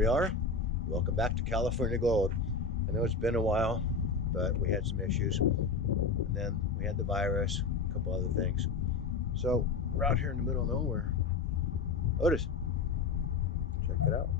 we are. Welcome back to California Gold. I know it's been a while, but we had some issues. And then we had the virus, a couple other things. So we're out here in the middle of nowhere. Otis, check it out.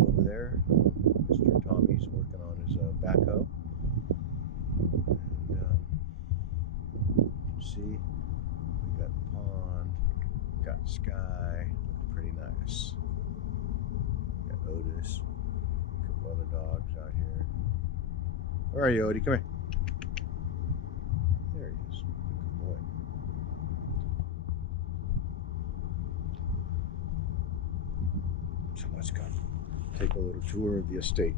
Over there, Mr. Tommy's working on his backhoe. And you can see we got the pond, got the sky, looking pretty nice. Got Otis, a couple other dogs out here. Where are you, Odie? Come here. There he is. Good boy. So let's go take a little tour of the estate.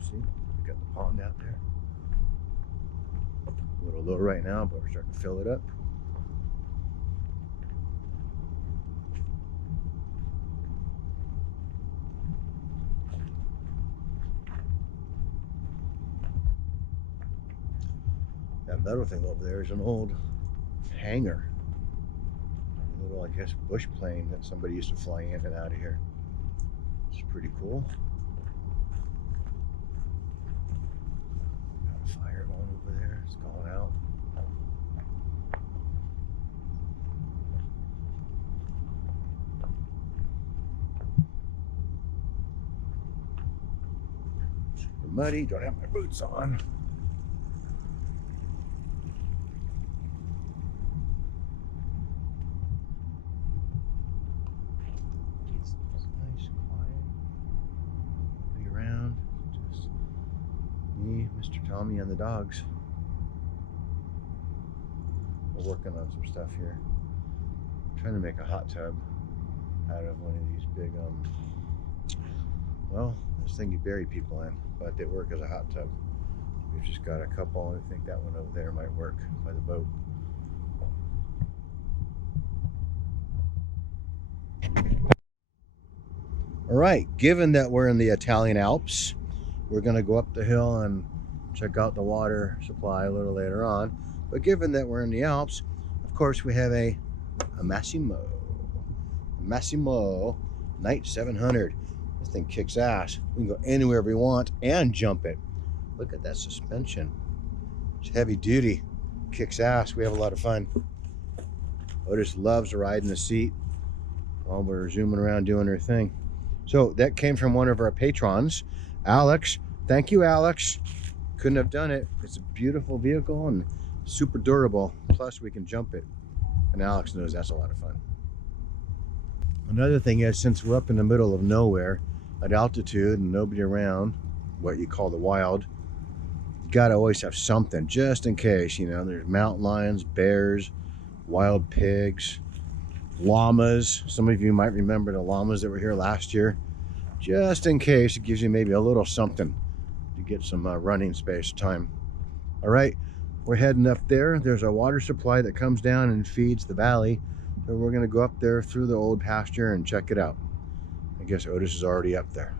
As you can see, we got the pond out there. A little low right now, but we're starting to fill it up. That metal thing over there is an old hangar. A little, I guess, bush plane that somebody used to fly in and out of here. It's pretty cool. Got a fire going over there. It's going out. Super muddy. Don't have my boots on. Me, Mr. Tommy, and the dogs. We're working on some stuff here. I'm trying to make a hot tub out of one of these big, well, this thing you bury people in, but they work as a hot tub. We've just got a couple. I think that one over there might work by the boat. All right, given that we're in the Italian Alps, we're going to go up the hill and check out the water supply a little later on. But given that we're in the Alps, of course, we have a Massimo Night 700. This thing kicks ass. We can go anywhere we want and jump it. Look at that suspension. It's heavy duty. Kicks ass. We have a lot of fun. Otis loves to ride in the seat while we're zooming around doing her thing. So that came from one of our patrons, Alex. Thank you, Alex. Couldn't have done it. It's a beautiful vehicle and super durable. Plus we can jump it. And Alex knows that's a lot of fun. Another thing is, since we're up in the middle of nowhere at altitude and nobody around, what you call the wild, you gotta always have something just in case. You know, there's mountain lions, bears, wild pigs, llamas. Some of you might remember the llamas that were here last year. Just in case, it gives you maybe a little something to get some running space time. All right, we're heading up there. There's a water supply that comes down and feeds the valley. So we're gonna go up there through the old pasture and check it out. I guess Otis is already up there.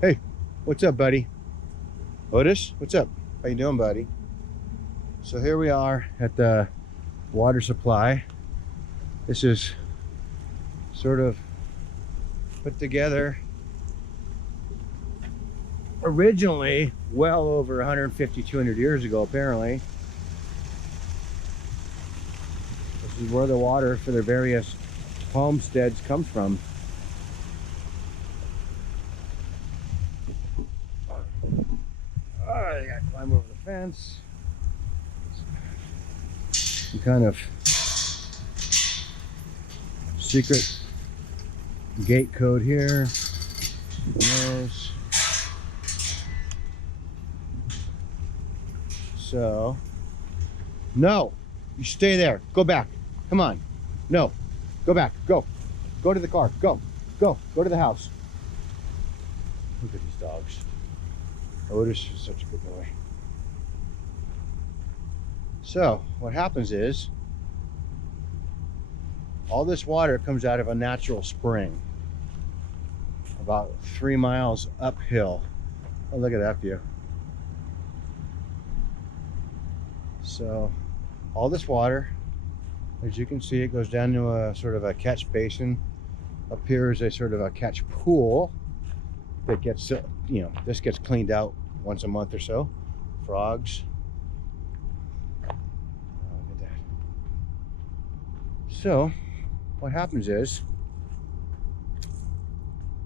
Hey, what's up, buddy? Otis, what's up? How you doing, buddy? So here we are at the water supply. This is sort of put together originally well over 150, 200 years ago, apparently. This is where the water for their various homesteads comes from. Oh, I gotta climb over the fence. Some kind of secret gate code here. Who knows? So, no, you stay there. Go back. Come on. No, go back. Go. Go to the car. Go. Go. Go to the house. Look at these dogs. Otis is such a good boy. So, what happens is, all this water comes out of a natural spring about 3 miles uphill. Oh, look at that view. So, all this water, as you can see, it goes down to a sort of a catch basin. Up here is a sort of a catch pool that gets, you know, this gets cleaned out once a month or so. Frogs. Oh, look at that. So, what happens is,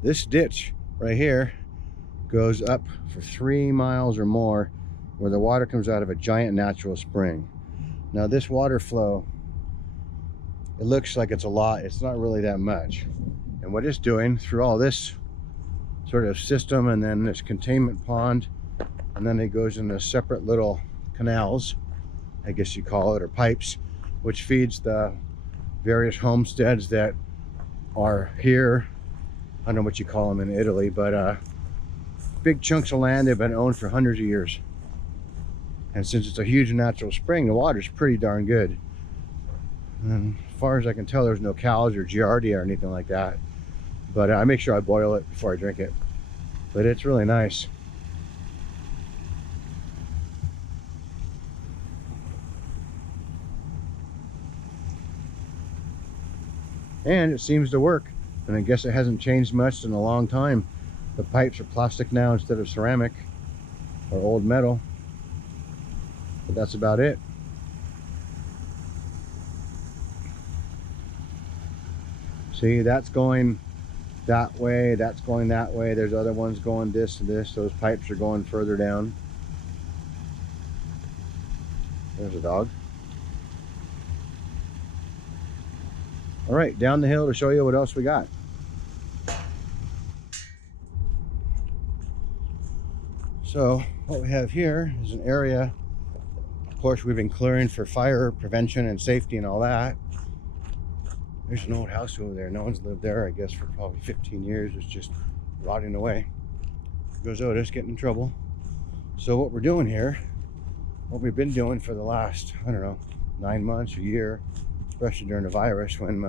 this ditch right here goes up for 3 miles or more, where the water comes out of a giant natural spring. Now this water flow, it looks like it's a lot. It's not really that much. And what it's doing through all this sort of system, and then this containment pond, and then it goes into separate little canals, I guess you call it, or pipes, which feeds the various homesteads that are here. I don't know what you call them in Italy, but big chunks of land they've been owned for hundreds of years. And since it's a huge natural spring, the water's pretty darn good. And as far as I can tell, there's no cows or giardia or anything like that. But I make sure I boil it before I drink it. But it's really nice. And it seems to work. And I guess it hasn't changed much in a long time. The pipes are plastic now instead of ceramic or old metal. But that's about it. See, that's going that way, that's going that way. There's other ones going this and this. Those pipes are going further down. There's a dog. All right, down the hill to show you what else we got. So what we have here is an area, of course, we've been clearing for fire prevention and safety and all that. There's an old house over there. No one's lived there, I guess, for probably 15 years. It's just rotting away. There goes Otis, getting in trouble. So what we're doing here, what we've been doing for the last, I don't know, 9 months, a year, especially during the virus, when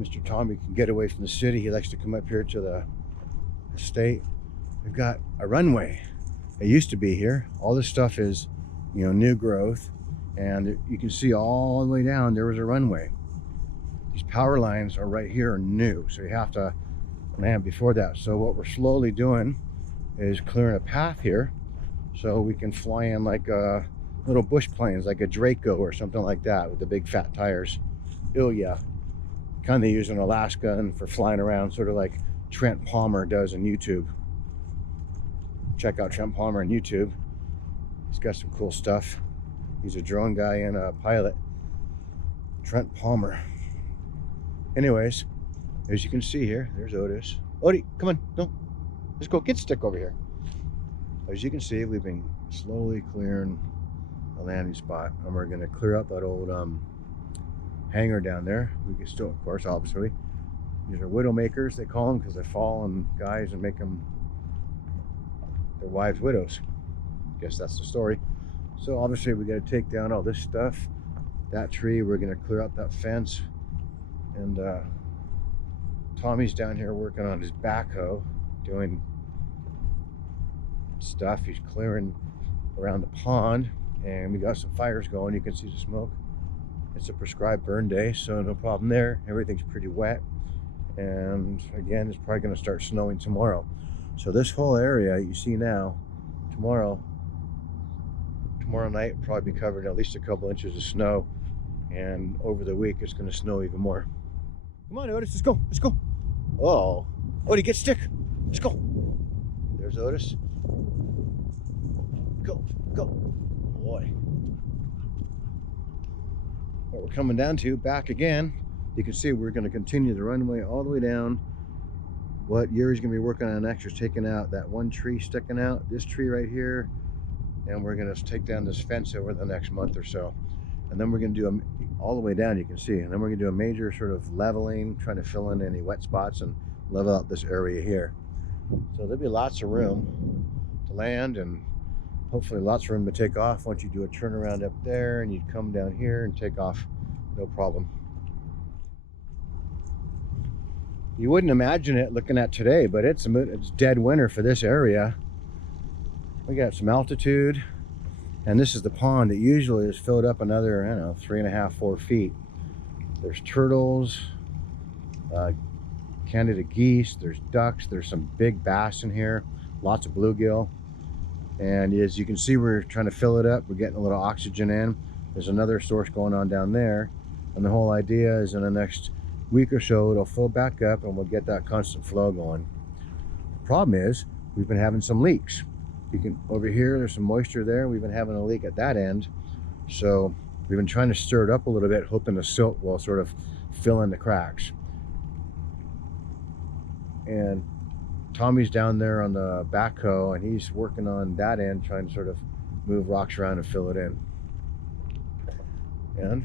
Mr. Tommy can get away from the city, he likes to come up here to the estate. We've got a runway. It used to be here. All this stuff is, you know, new growth, and you can see all the way down there was a runway. These power lines are right here, new, so you have to land before that. So what we're slowly doing is clearing a path here so we can fly in like little bush planes, like a Draco or something like that, with the big fat tires. Oh yeah, kind of use in Alaska and for flying around, sort of like Trent Palmer does on YouTube. Check out Trent Palmer on YouTube. He's got some cool stuff. He's a drone guy and a pilot. Trent Palmer. Anyways, as you can see here, there's Otis. Odie, come on, no, let's go, get Stick over here. As you can see, we've been slowly clearing a landing spot, and we're gonna clear up that old hangar down there. We can still, of course, obviously, these are widow makers, they call them, because they fall on guys and make them, their wives widows. Guess that's the story. So obviously we got to take down all this stuff. That tree, we're going to clear up that fence. And Tommy's down here working on his backhoe, doing stuff. He's clearing around the pond, and we got some fires going. You can see the smoke. It's a prescribed burn day, so no problem there. Everything's pretty wet, and again, it's probably going to start snowing tomorrow. So this whole area you see now, tomorrow night will probably be covered in at least a couple inches of snow, and over the week it's going to snow even more. Come on, Otis, let's go, let's go. Oh, Odie, get Stick. Let's go. There's Otis. Go. Go. Boy. What we're coming down to, back again, you can see we're going to continue the runway all the way down. What Yuri's going to be working on next is taking out that one tree sticking out, this tree right here, and we're going to take down this fence over the next month or so. And then we're going to do all the way down, you can see, and then we're going to do a major sort of leveling, trying to fill in any wet spots and level out this area here. So there'll be lots of room to land and hopefully lots of room to take off once you do a turnaround up there and you come down here and take off, no problem. You wouldn't imagine it looking at today, but it's dead winter for this area. We got some altitude, and this is the pond that usually is filled up another, I don't know, 3.5, 4 feet. There's turtles, Canada geese, there's ducks, there's some big bass in here, lots of bluegill. And as you can see, we're trying to fill it up. We're getting a little oxygen in. There's another source going on down there. And the whole idea is in the next week or so, it'll fill back up and we'll get that constant flow going. The problem is we've been having some leaks. You can, over here, there's some moisture there. We've been having a leak at that end. So we've been trying to stir it up a little bit, hoping the silt will sort of fill in the cracks. And Tommy's down there on the backhoe and he's working on that end, trying to sort of move rocks around and fill it in. And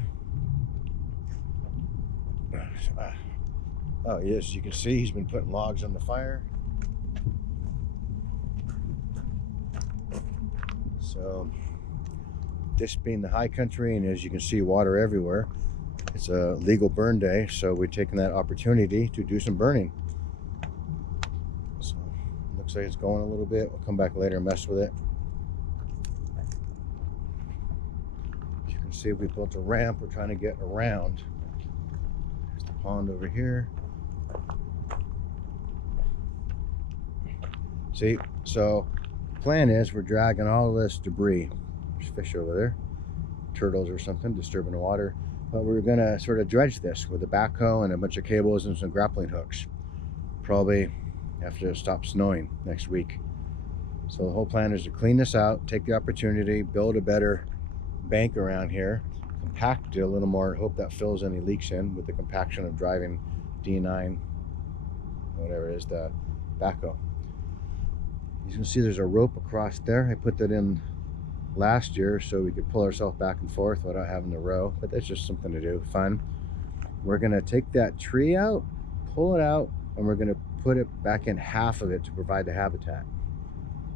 oh yes, you can see he's been putting logs on the fire. So this being the high country, and as you can see, water everywhere, it's a legal burn day, so we're taking that opportunity to do some burning. So looks like it's going a little bit. We'll come back later and mess with it. As you can see, we built a ramp. We're trying to get around. There's the pond over here. See, so plan is we're dragging all this debris. There's fish over there, turtles or something disturbing the water, but we're gonna sort of dredge this with a backhoe and a bunch of cables and some grappling hooks, probably after it stops snowing next week. So the whole plan is to clean this out, take the opportunity, build a better bank around here, compact it a little more, hope that fills any leaks in with the compaction of driving D9, whatever it is, the backhoe. You can see there's a rope across there. I put that in last year so we could pull ourselves back and forth without having to row, but that's just something to do, fun. We're gonna take that tree out, pull it out, and we're gonna put it back in half of it to provide the habitat.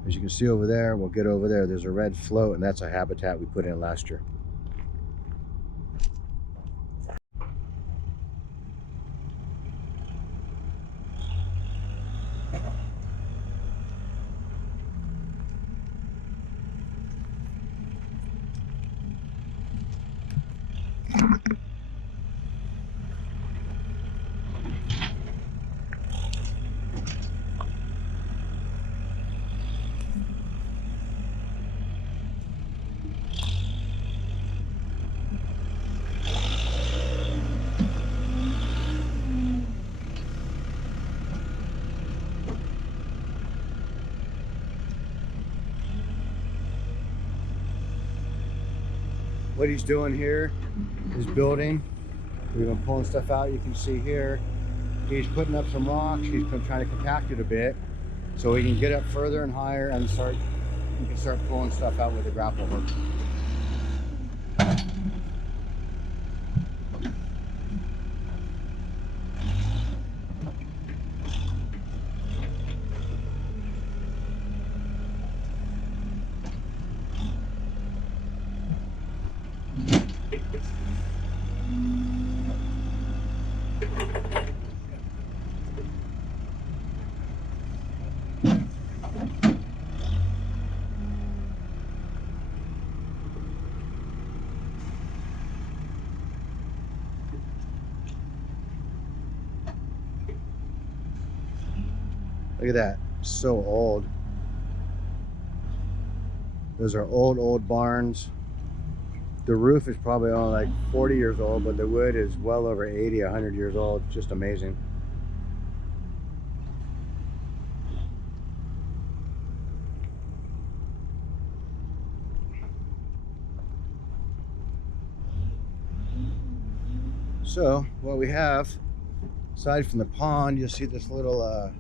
As you can see over there, we'll get over there, there's a red float, and that's a habitat we put in last year. What he's doing here is building. We've been pulling stuff out. You can see here, he's putting up some rocks. He's trying to compact it a bit so he can get up further and higher and you can start pulling stuff out with the grapple hook. Look at that, so old. Those are old barns. The roof is probably only like 40 years old, but the wood is well over 80, 100 years old. Just amazing. So what we have, aside from the pond, you'll see this little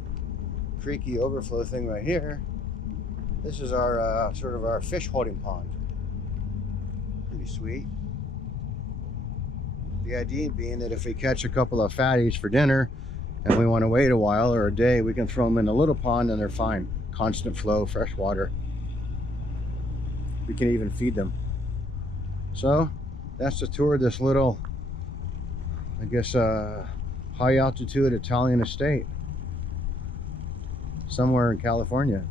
creaky overflow thing right here. This is our sort of our fish holding pond. Pretty sweet. The idea being that if we catch a couple of fatties for dinner and we want to wait a while or a day, we can throw them in a little pond and they're fine. Constant flow, fresh water. We can even feed them. So that's the tour of this little, I guess, high altitude Italian estate somewhere in California.